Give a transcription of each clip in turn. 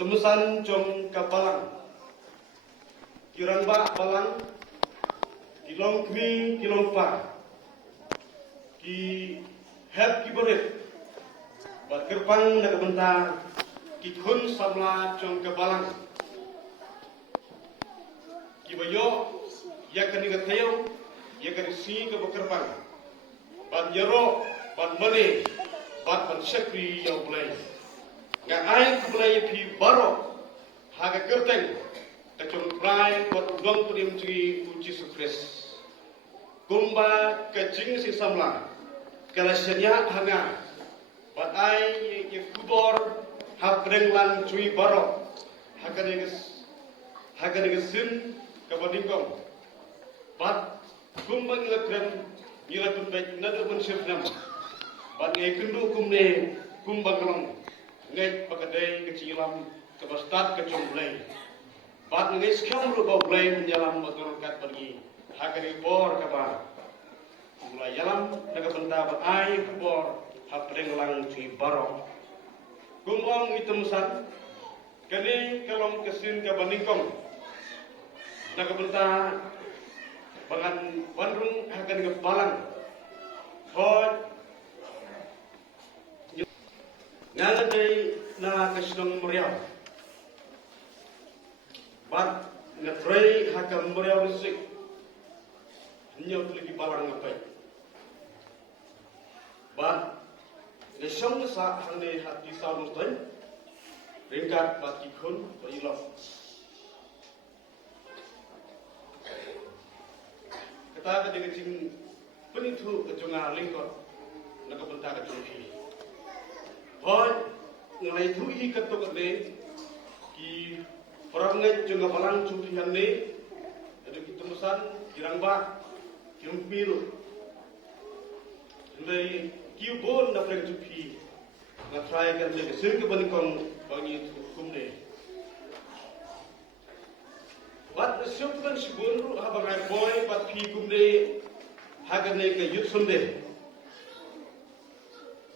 Temusan jong kapalang, kirang ba palang, kilong kmi kilong pa, ki hep ki berit, bat kerpang nagabenta, ki kun samla jong kapalang, ki bayo, ya kani gateo, ya kani si ke bekerpang, bat yero, bat mane, bat syakri yang play. Nga ay kulay pi baro haga kerteng kacung prai buat ulang punim ciri uji sukres kumba kacing si samla kala senya hanga bat ay ye kubor hapreng lan cui baro haga neges sin kabadingkong bat kumba ngilakren ngilakun baik nada pun syafnam bat ngay kendu kumne kumba ngelong ngay pagkaday kecilam kebastat kecomblay. Bat ngay sekian lu bawlay menjalam magurkat pergi. Hagari bor kabar. Mulai jalam nagabenta bat ay kubor hapreng lang cui barok. Kumong itemusan kani kalong kesin kabaningkong. Nagabenta bangan bandung hagari kebalang. Hot Ngalai na kasinong meriau, bat ngatrai hakam meriau risik, nyot lagi balang ngapai, bat nesong sa hangne hati saung tuan, ringkat bat kikun berilaf. Kata ketika cing penitu kecunga lingkot, nak bentar kecungi. Hoi, ngalai tu i katok ne, ki perangai jengah balang cumpihan ne, ada kita musan kirang ba, kirang piru, ngai kiu bon na preng cumpi, na try kan je kesin ke balikong bangi hukum ne. Bat siapa kan si bon ru habangai boy bat pi hukum ne, hagan ne ke yut sunde.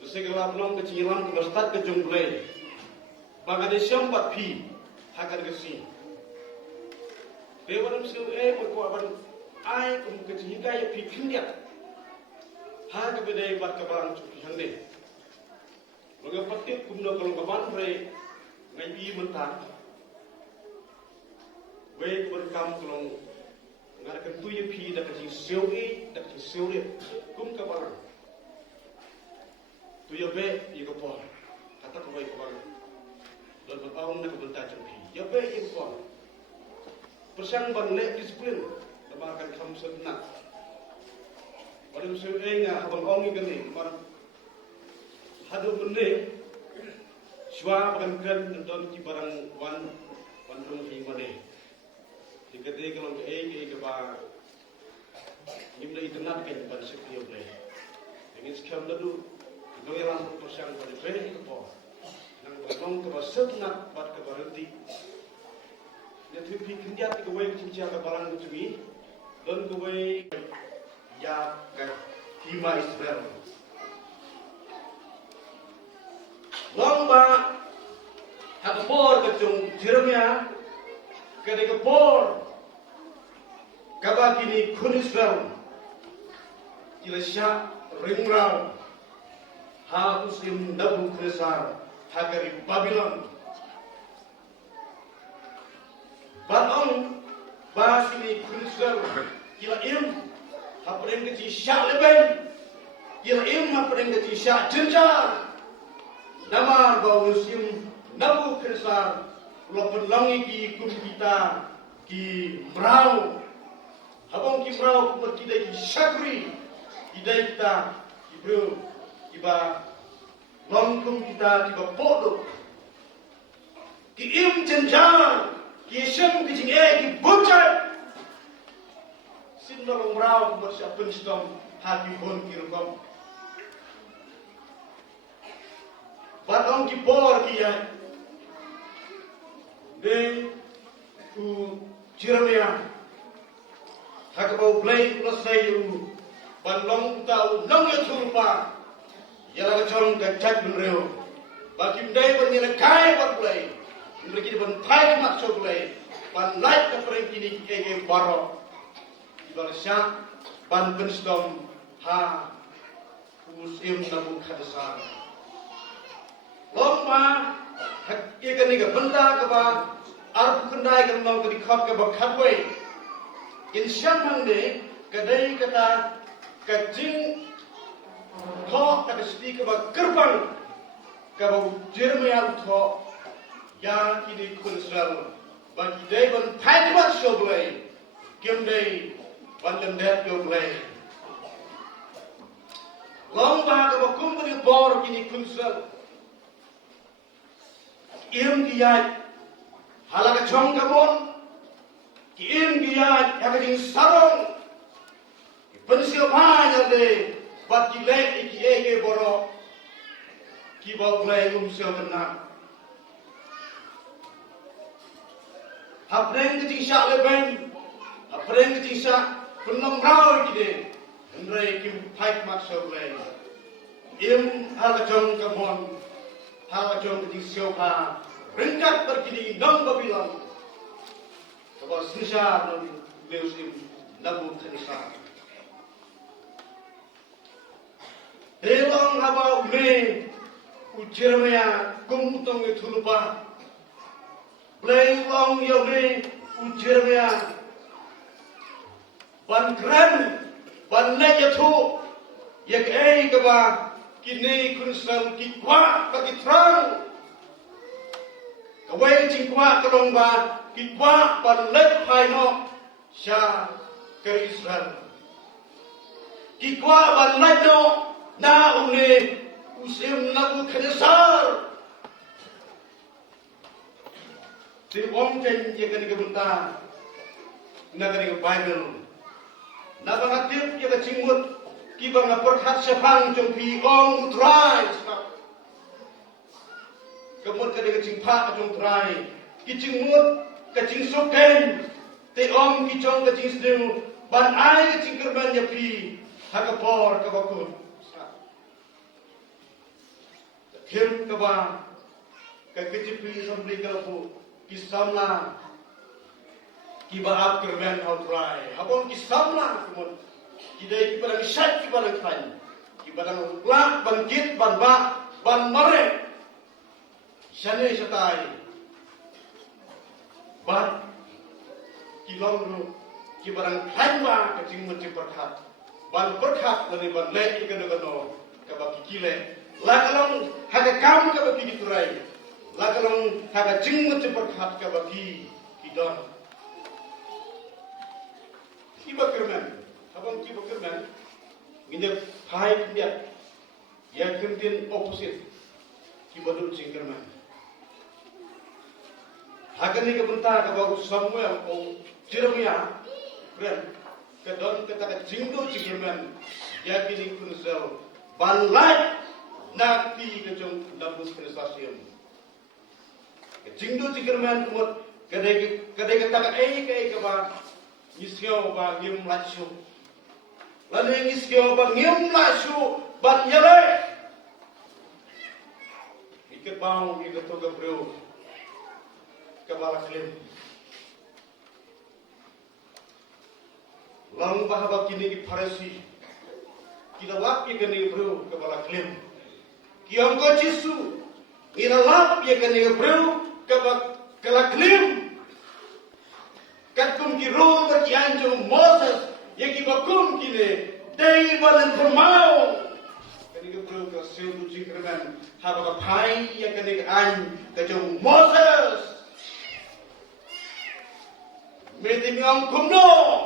Segala belum kecilan kebastat kejumblay. Bagade syambat pi hagar gesi. Dewan siu berko aban ai kum kecihiga ya pi kindia. Hagar bedai bat kebarang cuci hande. Laga patit kumno kalau kaban re ngai bi mentah. Wei berkam kalau ngarakan tu ya pi dak kecih siu kum kebarang. Tu ya be ya kapor kata ko baik ko dan berpahun nak bentar jumpi ya be ya kapor persang ban le disiplin tamakan kam sedna pada musim enga abang ongi gani mar hadu bende swa bakan kan don ki barang wan rung hi mane dikate kalau ke ba nimna internet kan ban sekio ble ingin skam dadu Noi orang persang pada beri kepo, nang berlong kebaset nak bat kebarenti. Dia tu pergi kerja di kawai cincin kebalang itu ni, dan kawai ya ke Hima Israel. Lomba hakpor kecung Jeremia, ketika por kabakini kun Israel, Ilasya ringrau. Muslim Nabukadnezar hagari Babylon. Batong basini Kristal kila im hapreng keci syak leben kila im hapreng keci syak jenjar. Nama bau Muslim Nabukadnezar lopen langi ki kum kita ki merau. Habang ki merau kumat kita ki syakri idai kita ki bro tiba longkum kita tiba bodoh ki im jenjar ki sem ki jinge ki bocah sindalong rau bersiapun stom hati hon ki rukom batong ki por ki ya de ku Jeremia hakabau play plus sayu banlong tau nong ya turpa Yalah kacang kacak benreo, bakim day bernyala kaya berplay, mereka di bentai masuk lagi, ban light kepereng kini kege barok, ibaratnya ban pensdom ha usim nabu khadasar. Lomba ikan ni ke benda ke ba, arp kendai ke mau ke dikhap ke ba khadway. Insyam hande kedai kata kajing thok tak seti ke ba kerbang ke ba Jeremiah thok ya kini kunsel bagi day ban thaibat shoblay kim day ban lendet yoblay lomba ke ba kumpul bor kini kunsel im giyat halaka chong kabon im giyat yakajing sarong pensio banya le bat kilek iki ege boro ki ba blay sio kena Apreng kecing syak leben, apreng kecing syak penom rau kide, hendrai kim paik mak seblay. Im halajong kamon, halajong kecing siopa, rengkat berkini indong babilan. Kabal sinsya dan leusim nabu kanisa. Helong haba ume, ujermaya kumtong itulupa. Play long yone ujermea ban kran ban nejatu yak ei kaba kini kunsal ki kwa ka ki trang kawai ching kwa ka dong ba ki kwa ban let phai no sha ke Israel ki kwa ban let no na une usim nabu khadasar si om chen ye kani ke bunta na kani ke Bible na bang atip ye ka chingmut ki bang perkhat sepang jong pi om utrai kemut kani ke chingpha jong utrai ki chingmut ka chingsuken te om ki chong ka chingsdeu ban ai ke chingkerban ye pi hakapor ka bakut khim ka ba ka kichipi samli ka pu kisamla kibaab kerben outrai habon kisamla kemun kidai kibarang syat kibarang kain kibarang lak bangkit ban ba ban mare syane satai ban kilong ru kibarang kain ba kecing menci perkhat ban perkhat dari ban lek ikan no kabaki kile lakalong haga kam kabaki kiturai lakalong haga jingmut perkhat ka bagi kidon kiba kerman abang kiba kerman ngine phai kindia ya kintin opposite kiba dul jingkerman haga ni ka bunta ka bagu Samuel o Jeremia kren ka don ka ta jingdo jingkerman ya kini kunsel banlat na pi ka jong nabus presasium jingdo jingkerman kumut kadai kata ei ka ba ngisyo ba ngim lachu lalu ngisyo ba ngim lachu ban yale ikat bau ikat to ka bro ka bala klim lang ba ba kini ki farasi kita lap ye kani bro ka bala klim kiam ko jisu ina lap ye kani bro kala klim katum ki ro ba ki anjo Moses ye ki bakum ki le dei balan thamao kani ke pro ka seu du jingkerman ha ba phai ye kani an ka jo Moses me ti ngam kum no